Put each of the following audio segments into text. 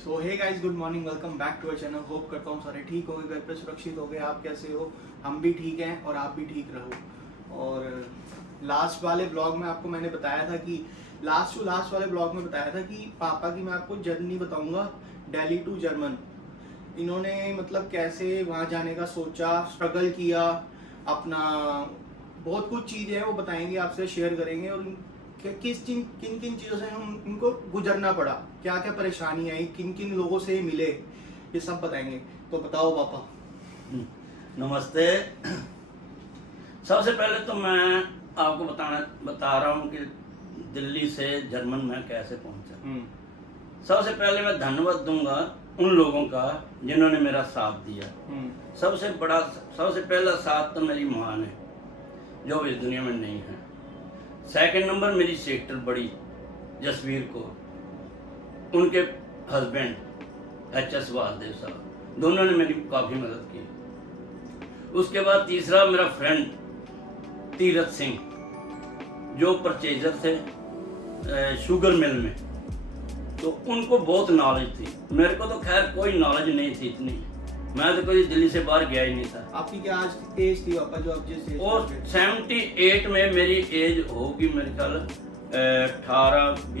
So hey guys, good morning, welcome back to our channel. Hope करता हूँ सारे ठीक होंगे, घर पे सुरक्षित हो गए। आप कैसे हो? हम भी ठीक हैं और आप भी ठीक रहो। और लास्ट वाले ब्लॉग में आपको मैंने बताया था कि लास्ट वाले ब्लॉग में बताया था कि पापा की मैं आपको जर्नी बताऊंगा, दिल्ली टू जर्मन। इन्होंने मतलब कैसे वहाँ जाने का सोचा, स्ट्रगल किया अपना, बहुत कुछ चीज़ें हैं वो बताएंगे, आपसे शेयर करेंगे। और किन किन चीज़ों से हम इनको गुजरना पड़ा, क्या क्या परेशानी आई, किन किन लोगों से मिले, ये सब बताएंगे। तो बताओ पापा। नमस्ते। सबसे पहले तो मैं आपको बता रहा हूँ कि दिल्ली से जर्मन में कैसे पहुंचा। सबसे पहले मैं धन्यवाद दूंगा उन लोगों का जिन्होंने मेरा साथ दिया। सबसे पहला साथ तो मेरी माँ ने, जो इस दुनिया में नहीं है। सेकंड नंबर मेरी सिस्टर बड़ी जसवीर को, उनके हस्बैंड एच.एस. वासुदेव साहब, दोनों ने मेरी काफ़ी मदद की। उसके बाद तीसरा मेरा फ्रेंड तीरथ सिंह, जो परचेजर थे शुगर मिल में, तो उनको बहुत नॉलेज थी। मेरे को तो खैर कोई नॉलेज नहीं थी इतनी, मैं तो कोई दिल्ली से बाहर गया ही नहीं था। आपकी क्या एज थी पापा जो आप जिस एज? और 78 में मेरी एज होगी मेरे ख्याल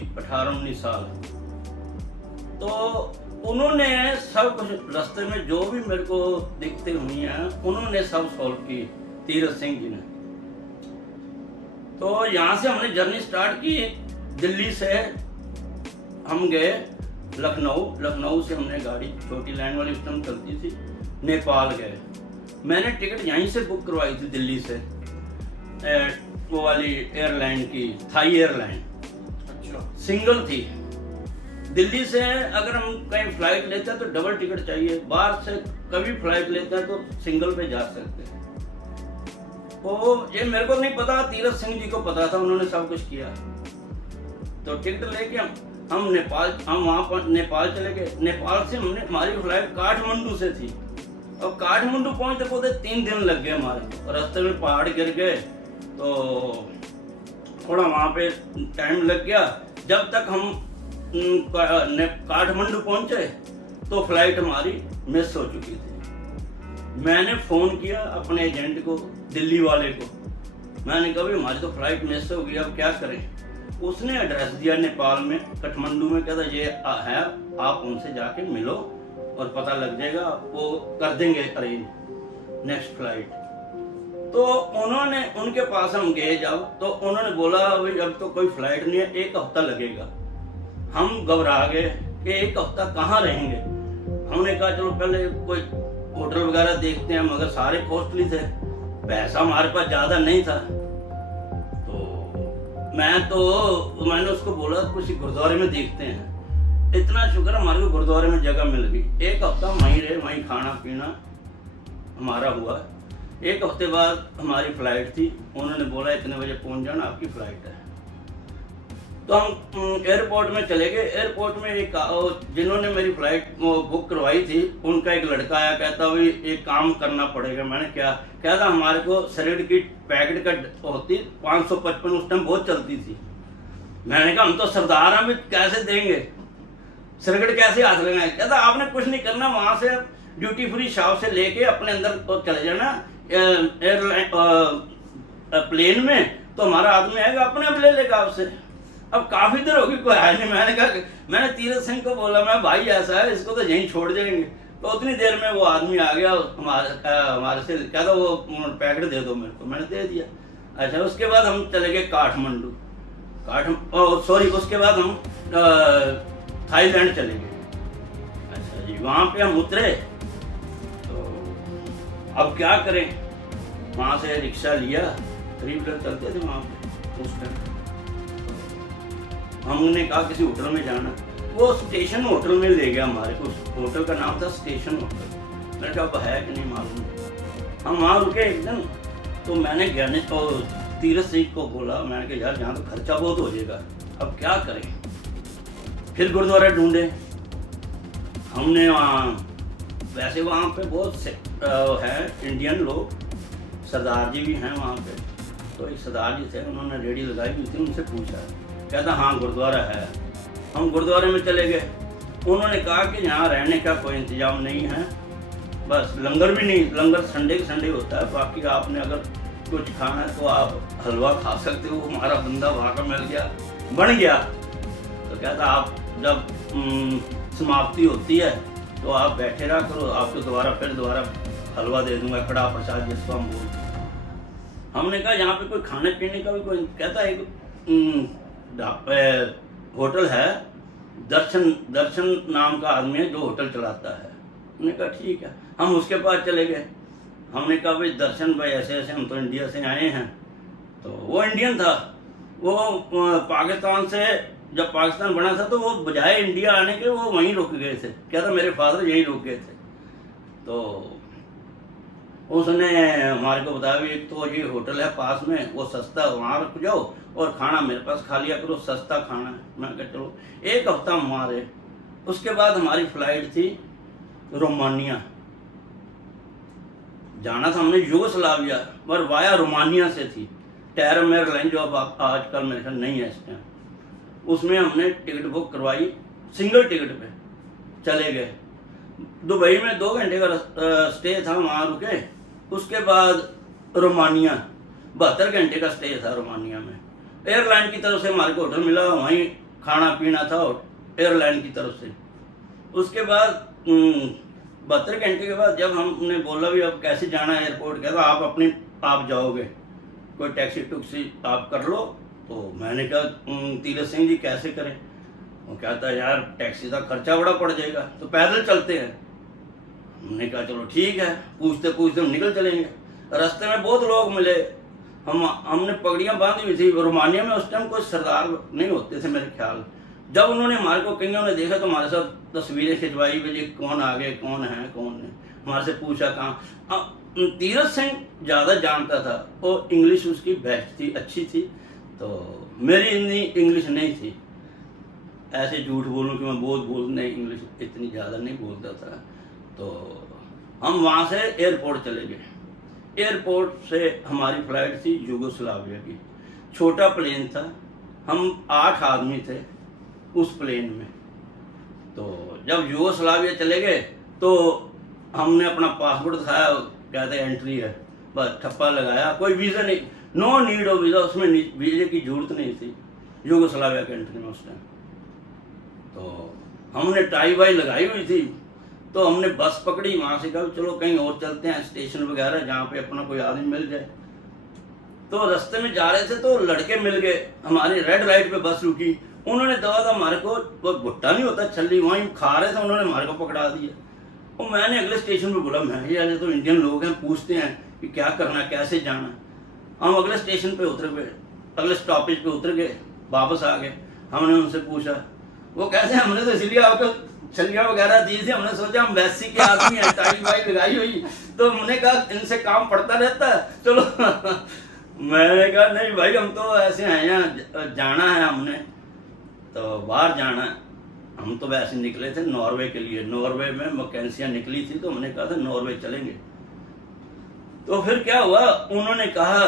18-19 साल। तो उन्होंने सब कुछ रास्ते में जो भी मेरे को दिक्कतें हुई हैं उन्होंने सब सॉल्व की, तीरथ सिंह जी ने। तो यहाँ से हमने जर्नी स्टार्ट की। दिल्ली से हम गए लखनऊ से हमने गाड़ी, छोटी लाइन वाली उस टाइम चलती थी, नेपाल गए। मैंने टिकट यहीं से बुक करवाई थी दिल्ली से, वो वाली एयरलाइन की, थाई एयरलाइन। अच्छा। सिंगल थी। दिल्ली से अगर हम कहीं फ्लाइट लेते हैं तो डबल टिकट चाहिए, बाहर से कभी फ्लाइट लेते हैं तो सिंगल पे जा सकते हैं। तो ये मेरे को नहीं पता, तीरथ सिंह जी को पता था, उन्होंने सब कुछ किया। तो टिकट लेके हम वहाँ पर नेपाल चले गए। नेपाल से हमारी फ्लाइट काठमांडू से थी, और काठमांडू पहुंचते पहुंचते 3 दिन लग गए हमारे। रास्ते में पहाड़ गिर गए तो थोड़ा वहाँ पे टाइम लग गया। जब तक हम काठमांडू पहुंचे तो फ्लाइट हमारी मिस हो चुकी थी। मैंने फ़ोन किया अपने एजेंट को, दिल्ली वाले को। मैंने कहा भाई हमारी तो फ्लाइट मिस हो गई, अब क्या करें। उसने एड्रेस दिया नेपाल में, काठमांडू में। कहता ये है, आप उनसे जाके मिलो और पता लग जाएगा, वो कर देंगे अरेंज नेक्स्ट फ्लाइट। तो उनके पास हम गए जब, तो उन्होंने बोला भाई अब तो कोई फ्लाइट नहीं है, 1 हफ्ता लगेगा। हम घबरा गए कि 1 हफ्ता कहाँ रहेंगे। हमने कहा चलो पहले कोई होटल वगैरह देखते हैं, मगर सारे कॉस्टली थे, पैसा हमारे पास ज़्यादा नहीं था। मैंने उसको बोला कुछ गुरुद्वारे में देखते हैं। इतना शुक्र हमारे को गुरुद्वारे में जगह मिल गई। 1 हफ्ता वहीं रहे, वहीं खाना पीना हमारा हुआ। 1 हफ्ते बाद हमारी फ्लाइट थी, उन्होंने बोला इतने बजे पहुंच जाना, आपकी फ्लाइट है। तो हम एयरपोर्ट में चले गए। एयरपोर्ट में जिन्होंने मेरी फ्लाइट बुक करवाई थी, उनका एक लड़का आया, कहता भाई एक काम करना पड़ेगा। मैंने क्या? कहता हमारे को सिगरेट की पैकेट का होती 555, उस टाइम बहुत चलती थी। मैंने कहा हम तो सरदार हैं, कैसे देंगे, सिगरेट कैसे हाथ लगाए। कहता आपने कुछ नहीं करना, वहां से ड्यूटी फ्री शॉप से लेके अपने अंदर चले जाना एयरलाइन प्लेन में, तो हमारा आदमी आएगा अपने आप ले लेगा आपसे। अब काफी देर होगी कोई आया नहीं। मैंने तीरथ सिंह को बोला, मैं भाई ऐसा है, इसको तो यहीं छोड़ जाएंगे। तो उतनी देर में वो आदमी आ गया हमारे से, कहता वो पैकेट दे दो मेरे को। मैंने दे दिया। अच्छा, उसके बाद हम चले गए काठमांडू। उसके बाद हम थाईलैंड चले गए। अच्छा जी, वहाँ पे हम उतरे। तो अब क्या करें, वहाँ से रिक्शा लिया, 3 व्हीलर चलते थे वहाँ पे उस टाइम। हमने कहा किसी होटल में जाना, वो स्टेशन होटल में ले गया हमारे को। होटल का नाम था स्टेशन होटल। मैंने कहा अब है कि नहीं मालूम। हम वहाँ रुके एक दिन। तो मैंने ज्ञानेश को, तीरथ सिंह को बोला, मैंने कहा यार यहाँ तो खर्चा बहुत हो जाएगा, अब क्या करें। फिर गुरुद्वारा ढूंढे हमने। वैसे वहाँ पे बहुत है इंडियन लोग, सरदार जी भी हैं वहाँ पे। तो एक सरदार जी थे, उन्होंने रेडी लगाई हुई थी, उनसे पूछा। कहता हाँ गुरुद्वारा है। हम गुरुद्वारे में चले गए। उन्होंने कहा कि यहाँ रहने का कोई इंतजाम नहीं है, बस लंगर भी नहीं, लंगर संडे के संडे होता है, बाकी आपने अगर कुछ खाना है तो आप हलवा खा सकते हो। हमारा बंदा वहाँ का मिल गया, बन गया। तो कहता आप जब समाप्ति होती है तो आप बैठे रहा करो, आपको दोबारा हलवा दे दूंगा, कड़ा प्रसाद जिसको हम बोलते हैं। हमने कहा यहाँ पे कोई खाने पीने का भी कोई, कहता एक होटल है, दर्शन नाम का आदमी है जो होटल चलाता है। हमने कहा ठीक है, हम उसके पास चले गए। हमने कहा भाई दर्शन भाई ऐसे ऐसे हम तो इंडिया से आए हैं। तो वो इंडियन था, वो पाकिस्तान से, जब पाकिस्तान बना था तो वो बजाय इंडिया आने के वो वहीं रुक गए थे। क्या था, मेरे फादर यहीं रुक गए थे। तो उसने हमारे को बताया भी एक तो ये होटल है पास में, वो सस्ता, वहाँ रुक जाओ और खाना मेरे पास खा लिया करो, सस्ता खाना है। मैं कहा चलो, एक हफ्ता हमारे, उसके बाद हमारी फ्लाइट थी रोमानिया जाना था हमने, यूगोस्लाविया, पर वाया रोमानिया से थी। टैरम एयरलाइन जो अब आजकल मेरे ख्याल नहीं है इस टाइम, उसमें हमने टिकट बुक करवाई, सिंगल टिकट पे चले गए। दुबई में 2 घंटे का स्टे था, वहाँ रुके। उसके बाद रोमानिया 72 घंटे का स्टे था रोमानिया में। एयरलाइन की तरफ से हमारे को होटल मिला, वहीं खाना पीना था एयरलाइन की तरफ से। उसके बाद 72 घंटे के बाद जब हमने बोला भी अब कैसे जाना है एयरपोर्ट, कहता आप जाओगे, कोई टैक्सी टुक्सी आप कर लो। तो मैंने कहा तीरथ सिंह जी कैसे करें? वो कहता यार टैक्सी का खर्चा बड़ा पड़ जाएगा, तो पैदल चलते हैं। हमने कहा चलो ठीक है, पूछते पूछते हम निकल चलेंगे। रास्ते में बहुत लोग मिले, हमने पगड़ियाँ बांधी हुई थी। रोमानिया में उस टाइम कोई सरदार नहीं होते थे मेरे ख्याल। जब उन्होंने हमारे को कईयों ने देखा तो हमारे साथ तस्वीरें खिंचवाई, भाई कौन आगे, कौन है कौन नहीं। हमारे से पूछा कहाँ। तीरथ सिंह ज़्यादा जानता था, और इंग्लिश उसकी बेस्ट थी, अच्छी थी। तो मेरी इतनी इंग्लिश नहीं थी, ऐसे झूठ बोलूँ कि मैं बहुत नहीं, इंग्लिश इतनी ज़्यादा नहीं बोलता था। तो हम वहाँ से एयरपोर्ट चले गए। एयरपोर्ट से हमारी फ्लाइट थी यूगोस्लाविया की, छोटा प्लेन था, हम 8 आदमी थे उस प्लेन में। तो जब यूगोस्लाविया चले गए तो हमने अपना पासपोर्ट दिखाया, कहते एंट्री है, बस ठप्पा लगाया, कोई वीज़ा नहीं, नो नीड ऑफ वीज़ा, उसमें वीज़े की जरूरत नहीं थी यूगोस्लाविया के एंट्री में उस टाइम। तो हमने टाई वाई लगाई हुई थी। तो हमने बस पकड़ी, वहाँ से कहा चलो कहीं और चलते हैं, स्टेशन वगैरह जहाँ पे अपना कोई आदमी मिल जाए। तो रास्ते में जा रहे थे तो लड़के मिल गए, हमारी रेड लाइट पे बस रुकी। उन्होंने दवा था हमारे को, वो भुट्टा नहीं होता छल्ली, वहीं खा रहे थे, उन्होंने हमारे को पकड़ा दिया। और मैंने अगले स्टेशन पे बोला, मैं यार तो इंडियन लोग हैं, पूछते हैं कि क्या करना, कैसे जाना। हम अगले स्टेशन पे उतर गए, अगले स्टॉपेज पे उतर गए, वापस आ गए। हमने उनसे पूछा, वो कैसे, हमने तो इसलिए आपको छलियाँ वगैरह दी थी, हमने सोचा हम वैसी के आदमी हैं, टाई वाई लगाई हुई, तो हमने कहा इनसे काम पड़ता रहता है, चलो। मैंने कहा नहीं भाई, हम तो ऐसे आए हैं, जाना है हमने, तो बाहर जाना है। हम तो वैसे निकले थे नॉर्वे के लिए, नॉर्वे में वैकेंसियाँ निकली थी, तो हमने कहा था नॉर्वे चलेंगे। तो फिर क्या हुआ, उन्होंने कहा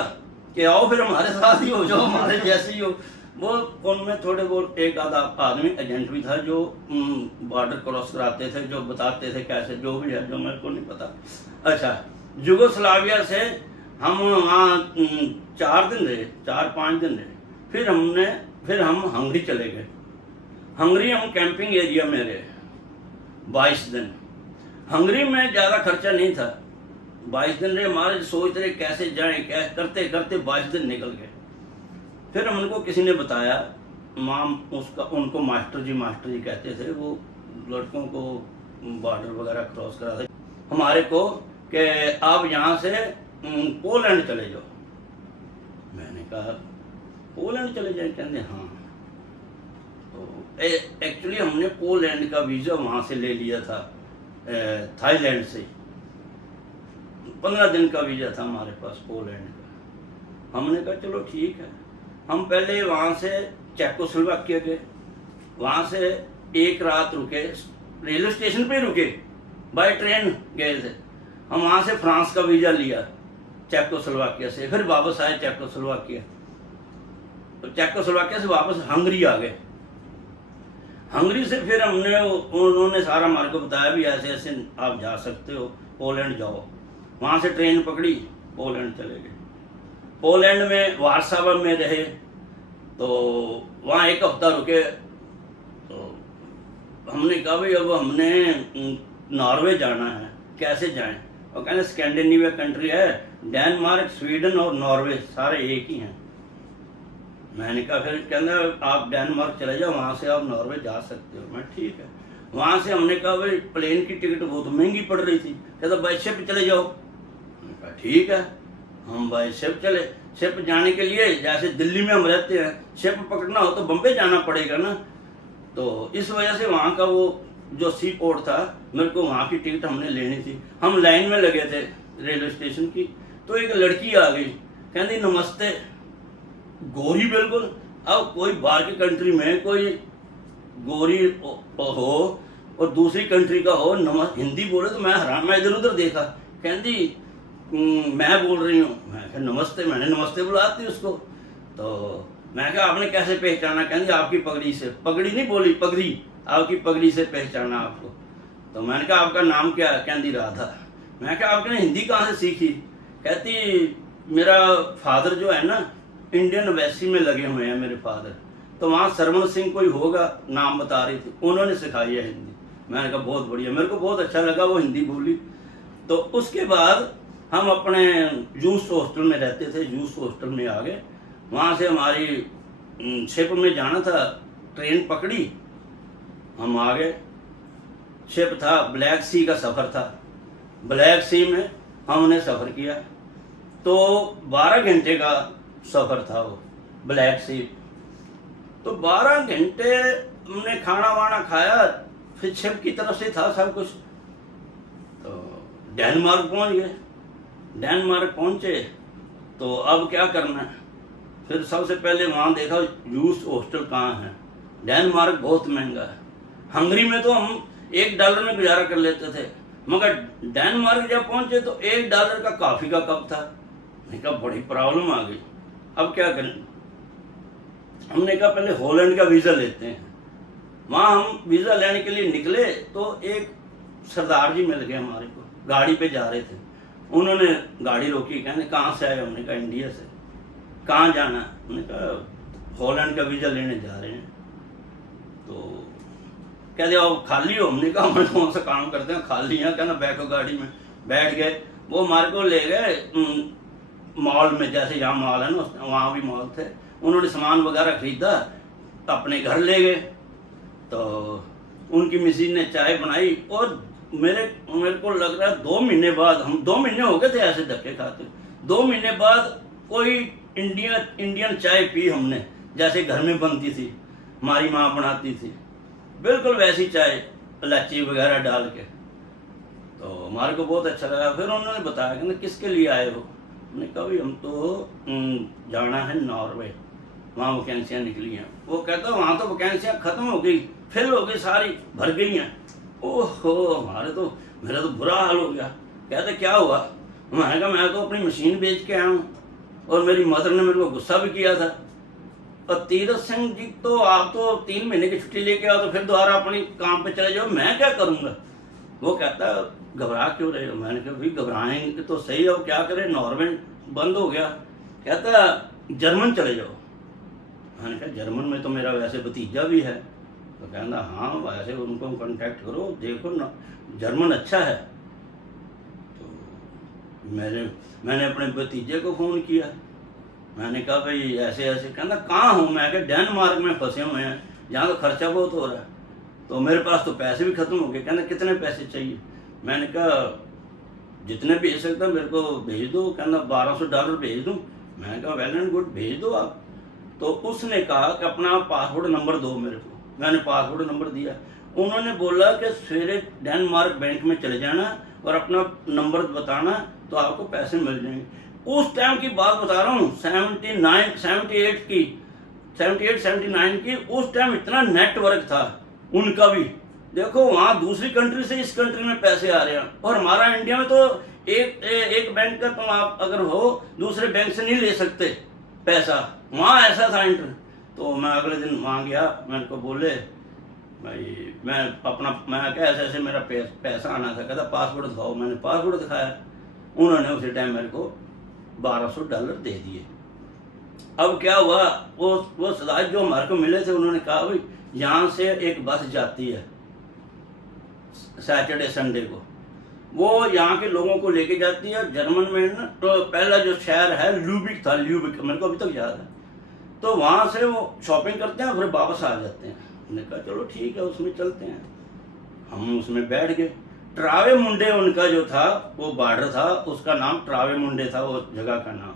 कि आओ फिर हमारे साथ ही हो जाओ, हमारे जैसे ही हो। वो उनमें थोड़े बहुत एक आधा आदमी एजेंट भी था जो बॉर्डर क्रॉस कराते थे, जो बताते थे कैसे, जो भी है, जो मेरे को नहीं पता। अच्छा, यूगोस्लाविया से हम वहाँ 4 दिन रहे, 4-5 दिन रहे। फिर हम हंगरी चले गए। हंगरी हम कैंपिंग एरिया में रहे 22 दिन। हंगरी में ज़्यादा खर्चा नहीं था, 22 दिन रहे। हमारे सोच रहे कैसे जाएं, क्या करते करते 22 दिन निकल गए। फिर हमको किसी ने बताया, उनको मास्टर जी कहते थे, वो लड़कों को बॉर्डर वगैरह क्रॉस कराते हमारे को, कि आप यहाँ से पोलैंड चले जाओ। मैंने कहा पोलैंड चले जाए? कहते हाँ। तो एक्चुअली हमने पोलैंड का वीज़ा वहाँ से ले लिया था, थाईलैंड से। 15 दिन का वीज़ा था हमारे पास पोलैंड का। हमने कहा चलो ठीक है। हम पहले वहाँ से चेकोस्लोवाकिया गए, वहाँ से एक रात रुके, रेलवे स्टेशन पे रुके, बाय ट्रेन गए थे हम। वहाँ से फ्रांस का वीज़ा लिया चेकोस्लोवाकिया से, फिर वापस आए चेकोस्लोवाकिया। तो चेकोस्लोवाकिया से वापस हंगरी आ गए। हंगरी से फिर उन्होंने सारा हमारे को बताया भी ऐसे ऐसे आप जा सकते हो, पोलैंड जाओ। वहाँ से ट्रेन पकड़ी, पोलैंड चले गए। पोलैंड में वार्सावा में रहे, तो वहाँ एक हफ्ता रुके। तो हमने कहा भाई अब हमने नॉर्वे जाना है, कैसे जाएं? और कहने स्कैंडिनेविया कंट्री है, डेनमार्क, स्वीडन और नॉर्वे सारे एक ही हैं। मैंने कहा फिर कहना आप डेनमार्क चले जाओ, वहाँ से आप नॉर्वे जा सकते हो। मैं ठीक है। वहाँ से हमने कहा भाई प्लेन की टिकट बहुत महंगी पड़ रही थी, कहता बाई शिप चले जाओ। मैंने कहा ठीक है, हम बाई शिप चले। शिप जाने के लिए जैसे दिल्ली में हम रहते हैं, शिप पकड़ना हो तो बम्बई जाना पड़ेगा ना। तो इस वजह से वहाँ का वो जो सी पोर्ट था, मेरे को वहाँ की टिकट हमने लेनी थी। हम लाइन में लगे थे रेलवे स्टेशन की, तो एक लड़की आ गई, कहती नमस्ते, गोरी बिल्कुल। अब कोई बाहर की कंट्री में कोई गोरी हो और दूसरी कंट्री का हो, हिंदी बोले तो मैं हैरान, मैं इधर उधर देखा। कहती मैं बोल रही हूँ। मैं कहा नमस्ते, मैंने नमस्ते बुलाती उसको। तो मैं कहा आपने कैसे पहचाना? कहती आपकी पगड़ी से। पगड़ी नहीं बोली, पगड़ी, आपकी पगड़ी से पहचाना आपको। तो मैंने कहा आपका नाम क्या है? कहती राधा। मैं कहा आपने हिंदी कहाँ से सीखी? कहती मेरा फादर जो है ना, इंडियन एम्बेसी में लगे हुए हैं मेरे फादर, तो वहाँ सरवण सिंह कोई होगा, नाम बता रही थी, उन्होंने सिखाई है हिंदी। मैंने कहा बहुत बढ़िया, मेरे को बहुत अच्छा लगा वो हिंदी बोली। तो उसके बाद हम अपने यूथ हॉस्टल में रहते थे, यूथ हॉस्टल में आ गए। वहाँ से हमारी शिप में जाना था, ट्रेन पकड़ी, हम आ गए। शिप था, ब्लैक सी का सफ़र था। ब्लैक सी में हमने सफ़र किया, तो 12 घंटे का सफ़र था वो ब्लैक सी। तो 12 घंटे हमने खाना वाना खाया, फिर शिप की तरफ से था सब कुछ। तो डेनमार्क पहुंच गए। डेनमार्क पहुंचे तो अब क्या करना है? फिर सबसे पहले वहाँ देखा यूथ हॉस्टल कहाँ है। डेनमार्क बहुत महंगा है। हंगरी में तो हम $1 में गुजारा कर लेते थे, मगर डेनमार्क जब पहुंचे तो $1 का कॉफ़ी का कप था। मैंने कहा बड़ी प्रॉब्लम आ गई, अब क्या करें? हमने कहा पहले हॉलैंड का वीज़ा लेते हैं। वहाँ हम वीज़ा लेने के लिए निकले तो एक सरदार जी मिल गए हमारे को, गाड़ी पे जा रहे थे। उन्होंने गाड़ी रोकी, कहने कहाँ से आए? हमने कहा इंडिया से। कहाँ जाना? हमने कहा हॉलैंड का वीज़ा लेने जा रहे हैं। तो कहते आप खाली हो? हमने कहा हम कौन सा काम करते हैं, खाली हैं। कहना बैठो गाड़ी में। बैठ गए। वो हमारे को ले गए मॉल में, जैसे यहाँ मॉल है ना, वहाँ भी मॉल थे। उन्होंने सामान वगैरह खरीदा, अपने घर ले गए। तो उनकी मिसी ने चाय बनाई, और मेरे को लग रहा है 2 महीने बाद, हम 2 महीने हो गए थे ऐसे धक्के खाते, 2 महीने बाद कोई इंडियन चाय पी हमने, जैसे घर में बनती थी, हमारी माँ बनाती थी, बिल्कुल वैसी चाय, इलायची वगैरह डाल के। तो हमारे को बहुत अच्छा लगा। फिर उन्होंने बताया कि किसके लिए आए हो? हमने कहा भाई हम तो जाना है नॉर्वे, वहाँ वैकेंसियाँ निकली हैं। वो कहता वहाँ तो वैकेंसियाँ ख़त्म हो गई, फिल हो गई, सारी भर गई हैं। ओहो, मेरा तो बुरा हाल हो गया। कहते क्या हुआ? मैंने कहा मैं तो अपनी मशीन बेच के आया हूँ, और मेरी मदर ने मेरे को गुस्सा भी किया था। और तीरथ सिंह जी तो आप तो 3 महीने की छुट्टी लेके आओ तो फिर दोबारा अपनी काम पे चले जाओ, मैं क्या करूँगा? वो कहता घबरा क्यों रहे हो? मैंने कहा भाई घबराएंगे तो सही, अब क्या करें, नॉर्वे बंद हो गया। कहता जर्मन चले जाओ। मैंने कहा जर्मन में तो मेरा वैसे भतीजा भी है। तो कहना हाँ वैसे उनको कांटेक्ट करो, देखो ना जर्मन अच्छा है। तो मैंने अपने भतीजे को फ़ोन किया। मैंने कहा भाई ऐसे ऐसे। कहना कहाँ हूँ? मैं कहा डेनमार्क में फंसे हुए हैं, यहाँ तो खर्चा बहुत हो रहा है, तो मेरे पास तो पैसे भी ख़त्म हो गए। कहना कितने पैसे चाहिए? मैंने कहा जितने भेज सकता मेरे को भेज दो। कहना $1200 भेज दूँ। मैंने कहा वेल एंड गुड, भेज दो आप। तो उसने कहा कि अपना पासपोर्ट नंबर दो मेरे को। मैंने पासपोर्ट नंबर दिया। उन्होंने बोला कि सवेरे डेनमार्क बैंक में चले जाना और अपना नंबर बताना तो आपको पैसे मिल जाएंगे। उस टाइम की बात बता रहा हूँ, 78-79 की। उस टाइम इतना नेटवर्क था उनका भी। देखो वहाँ दूसरी कंट्री से इस कंट्री में पैसे आ रहे हैं, और हमारा इंडिया में तो एक बैंक का तुम आप अगर हो दूसरे बैंक से नहीं ले सकते पैसा। वहाँ ऐसा था इंटर। तो मैं अगले दिन वहाँ गया, मेरे को बोले भाई मैं क्या ऐसे ऐसे मेरा पैसा आना था, कहता पासपोर्ट दिखाओ। मैंने पासपोर्ट दिखाया, उन्होंने उसी टाइम मेरे को $1200 दे दिए। अब क्या हुआ, वो सदाज जो हमारे को मिले थे, उन्होंने कहा भाई यहाँ से एक बस जाती है सैटरडे संडे को, वो यहाँ के लोगों को लेके जाती है। जर्मन में ना तो पहला जो शहर है ल्यूबिक था, ल्यूबिक मेरे को अभी तक याद है। तो वहाँ से वो शॉपिंग करते हैं फिर वापस आ जाते हैं। मैंने कहा चलो ठीक है, उसमें चलते हैं। हम उसमें बैठ गए। ट्रावे मुंडे उनका जो था वो बॉर्डर था, उसका नाम ट्रावे मुंडे था वो जगह का नाम।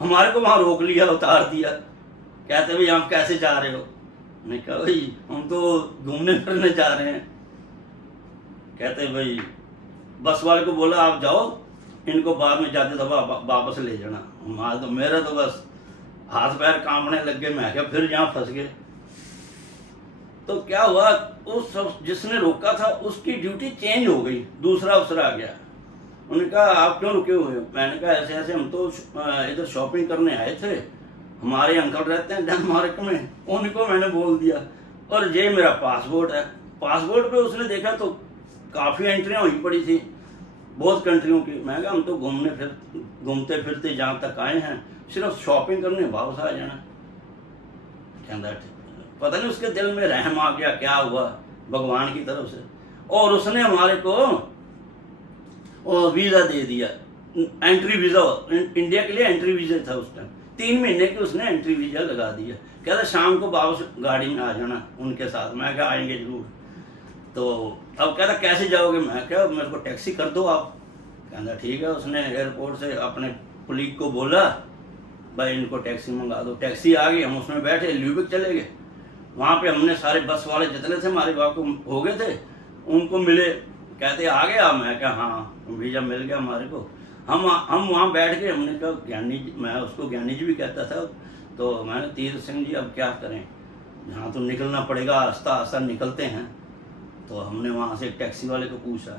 हमारे को वहाँ रोक लिया, उतार दिया। कहते भाई आप कैसे जा रहे हो? मैंने कहा भाई हम तो घूमने फिरने जा रहे हैं। कहते भाई बस वाले को बोला आप जाओ, इनको बाद में जाते दफा वापस ले जाना। हमारा तो मेरा तो बस हाथ पैर कांपने लग गए। मैं क्या फिर यहाँ फंस गए। तो क्या हुआ, उस जिसने रोका था उसकी ड्यूटी चेंज हो गई, दूसरा अफसर आ गया। उन्होंने कहा आप क्यों रुके हुए हो? मैंने कहा ऐसे ऐसे हम तो इधर शॉपिंग करने आए थे, हमारे अंकल रहते हैं डेनमार्क में, उनको मैंने बोल दिया। और ये मेरा पासपोर्ट है। पासपोर्ट पे उसने देखा तो काफ़ी एंट्रियाँ हुई पड़ी थी बहुत कंट्रियों की। मैं कहा हम तो घूमते फिरते जहाँ तक आए हैं, सिर्फ शॉपिंग करने वापस आ जाना। कहता पता नहीं उसके दिल में रहम आ गया, क्या हुआ भगवान की तरफ से, और उसने हमारे को वीज़ा दे दिया, एंट्री वीज़ा। इंडिया के लिए एंट्री वीज़ा था उस टाइम, 3 महीने की उसने एंट्री वीज़ा लगा दिया। कहता शाम को वापस गाड़ी में आ जाना उनके साथ। मैं क्या आएंगे जरूर। तो अब कहता कैसे जाओगे? मैं क्या मेरे को टैक्सी कर दो आप। कहता ठीक है। उसने एयरपोर्ट से अपने कुलीग को बोला भाई इनको टैक्सी मंगा दो। टैक्सी आ गई, हम उसमें बैठे, ल्यूबिक चले गए। वहाँ पे हमने सारे बस वाले जितने थे हमारे वहाँ को हो गए थे, उनको मिले। कहते आ गए आप? मैं क्या हाँ, वीज़ा मिल गया हमारे को। हम वहाँ बैठ गए। हमने कहा ज्ञानी जी, मैं उसको ज्ञानी जी भी कहता था, तो मैंने तीर्थ सिंह जी अब क्या करें, यहाँ तो निकलना पड़ेगा, आस्ता आस्ता निकलते हैं। तो हमने वहाँ से एक टैक्सी वाले को पूछा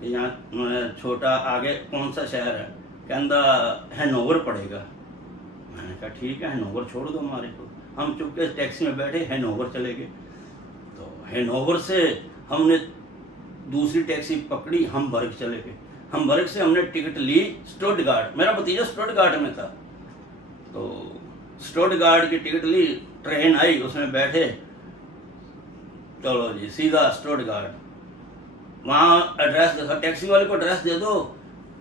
कि यहाँ छोटा आगे कौन सा शहर है? कहता हैनोवर पड़ेगा। मैंने कहा ठीक है, हैनोवर छोड़ दो हमारे को। हम चुपके टैक्सी में बैठे, हैनोवर चले गए। तो हैनोवर से हमने दूसरी टैक्सी पकड़ी, हमबर्ग चले गए। हमबर्ग से हमने टिकट ली स्टुटगार्ट। मेरा भतीजा स्टुटगार्ट में था, तो स्टुटगार्ट की टिकट ली। ट्रेन आई, उसमें बैठे, चलो जी सीधा स्टुटगार्ट। वहाँ एड्रेस देखा, टैक्सी वाले को एड्रेस दे दो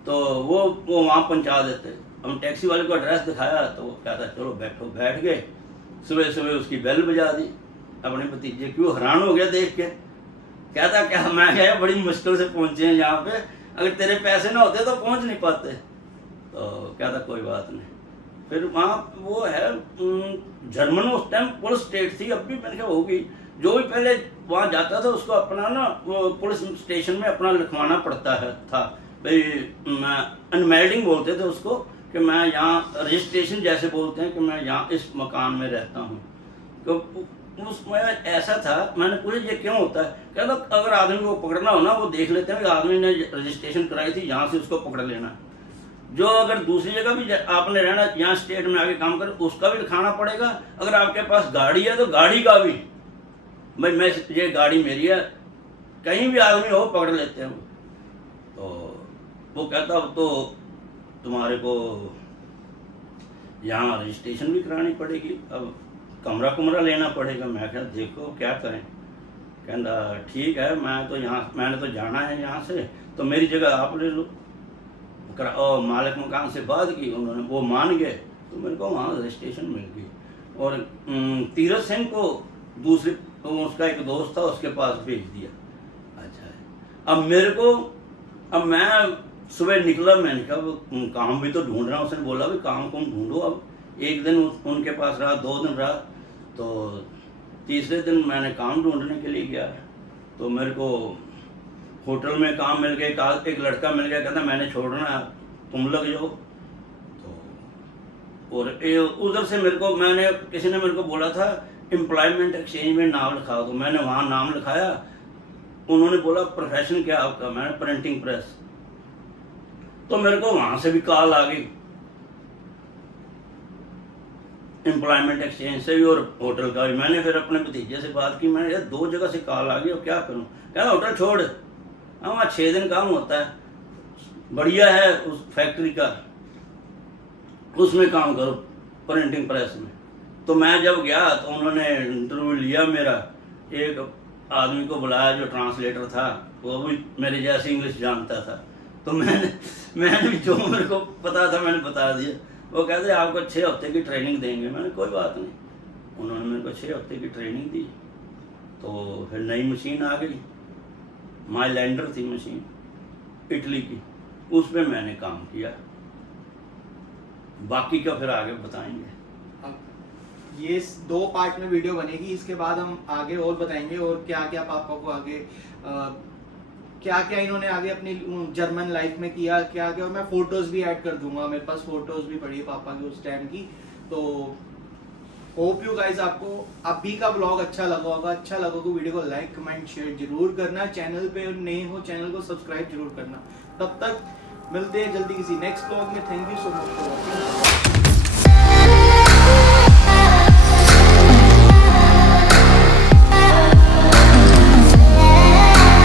तो वो वहाँ पहुँचा देते। हम टैक्सी वाले को एड्रेस दिखाया तो वो कहता चलो बैठो। बैठ गए। सुबह सुबह उसकी बेल बजा दी। अपने भतीजे क्यों हैरान हो गया देख के। कहता क्या मैं क्या बड़ी मुश्किल से पहुँचे हैं यहाँ पे, अगर तेरे पैसे ना होते तो पहुँच नहीं पाते। तो कहता कोई बात नहीं। फिर वहाँ वो है जर्मन, उस टाइम पुलिस स्टेट थी, अब भी मैंने कहा होगी। जो भी पहले वहाँ जाता था उसको अपना ना वो पुलिस स्टेशन में अपना लिखवाना पड़ता है था भाई, अनमेल्डिंग बोलते थे उसको, कि मैं यहाँ रजिस्ट्रेशन जैसे बोलते हैं कि मैं यहाँ इस मकान में रहता हूँ। तो उसमें ऐसा था, मैंने पूछा ये क्यों होता है? कहता अगर आदमी को पकड़ना हो ना, वो देख लेते हैं कि आदमी ने रजिस्ट्रेशन कराई थी, यहाँ से उसको पकड़ लेना। जो अगर दूसरी जगह भी आपने रहना, यहाँ स्टेट में आके काम करे, उसका भी दिखाना पड़ेगा। अगर आपके पास गाड़ी है तो गाड़ी का भी, भाई मैं ये गाड़ी मेरी है, कहीं भी आदमी हो पकड़ लेते हैं। तो वो कहता तो तुम्हारे को यहाँ रजिस्ट्रेशन भी करानी पड़ेगी, अब कमरा लेना पड़ेगा। मैं क्या देखो क्या करें। कहता ठीक है, मैंने तो जाना है यहाँ से, तो मेरी जगह आप ले लो। और मालिक मकान से बात की, उन्होंने वो मान गए, तो मेरे को वहाँ रजिस्ट्रेशन मिल गई। और तीरथ सिंह को दूसरे तो उसका एक दोस्त था, उसके पास भेज दिया। अच्छा अब मैं सुबह निकला। मैंने कहा काम भी तो ढूंढ रहा हूँ। उसने बोला भी काम ढूंढो। अब एक दिन उनके पास रहा, 2 दिन रहा, तो तीसरे दिन मैंने काम ढूंढने के लिए गया। तो मेरे को होटल में काम मिल गया। एक लड़का मिल गया, कहता मैंने छोड़ना है, तुम लग जाओ। तो और उधर से किसी ने मेरे को बोला था एम्प्लॉयमेंट एक्सचेंज में नाम लिखा दो। मैंने वहाँ नाम लिखाया। उन्होंने बोला प्रोफेशन क्या आपका? मैंने प्रिंटिंग प्रेस। तो मेरे को वहाँ से भी कॉल आ गई। एम्प्लॉयमेंट एक्सचेंज से भी और होटल का भी। मैंने फिर अपने भतीजे से बात की, मैंने यार 2 जगह से कॉल आ गई और क्या करूँ। कहना होटल छोड़, हाँ वहाँ 6 दिन काम होता है, बढ़िया है उस फैक्ट्री का, उसमें काम करो प्रिंटिंग प्रेस में। तो मैं जब गया तो उन्होंने इंटरव्यू लिया मेरा, एक आदमी को बुलाया जो ट्रांसलेटर था, वो भी मेरे जैसे इंग्लिश जानता था। तो मैंने भी जो मेरे को पता था मैंने बता दिया। वो कहते आपको 6 हफ्ते की ट्रेनिंग देंगे। मैंने कोई बात नहीं। उन्होंने मेरे को 6 हफ्ते की ट्रेनिंग दी। तो फिर नई मशीन आ गई, माइलैंडर थी मशीन इटली की, उस पर मैंने काम किया। बाकी का फिर आगे बताएंगे। ये 2 पार्ट में वीडियो बनेगी, इसके बाद हम आगे और बताएंगे और क्या क्या पापा को आगे क्या क्या इन्होंने आगे अपनी जर्मन लाइफ में किया, क्या क्या। और मैं फोटोज भी ऐड कर दूंगा, मेरे पास फोटोज भी पड़ी है पापा की उस टाइम की। तो होप यू गाइस आपको अभी का ब्लॉग अच्छा लगा होगा। अच्छा लगा तो वीडियो को लाइक कमेंट शेयर जरूर करना। चैनल पे नए हो चैनल को सब्सक्राइब जरूर करना। तब तक मिलते हैं जल्दी किसी नेक्स्ट ब्लॉग में। Thank you so much for watching.